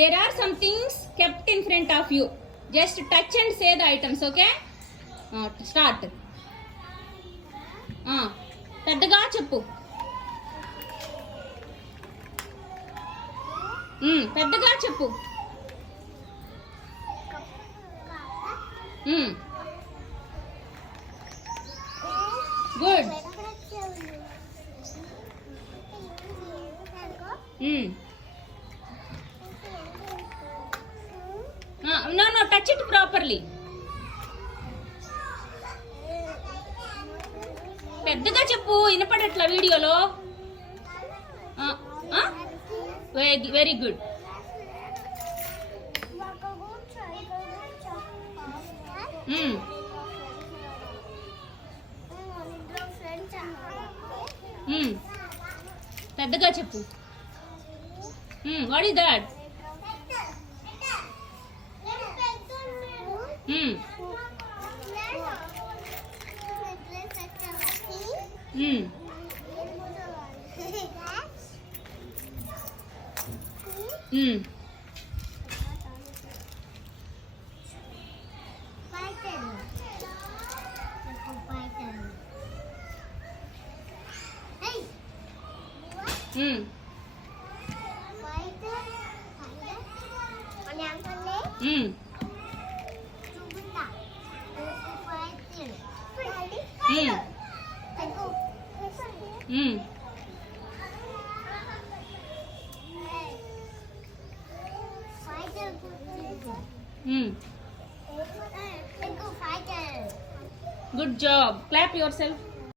there are some things kept in front of you. Just touch and say the items, okay? Start. పెద్దగా చెప్పు. పెద్దగా చెప్పు. Good. No, touch it properly. పెద్దగా చెప్పు, వినపడట్లా వీడియోలో. Very good. పెద్దగా చెప్పు. What is that? Good job. Clap yourself.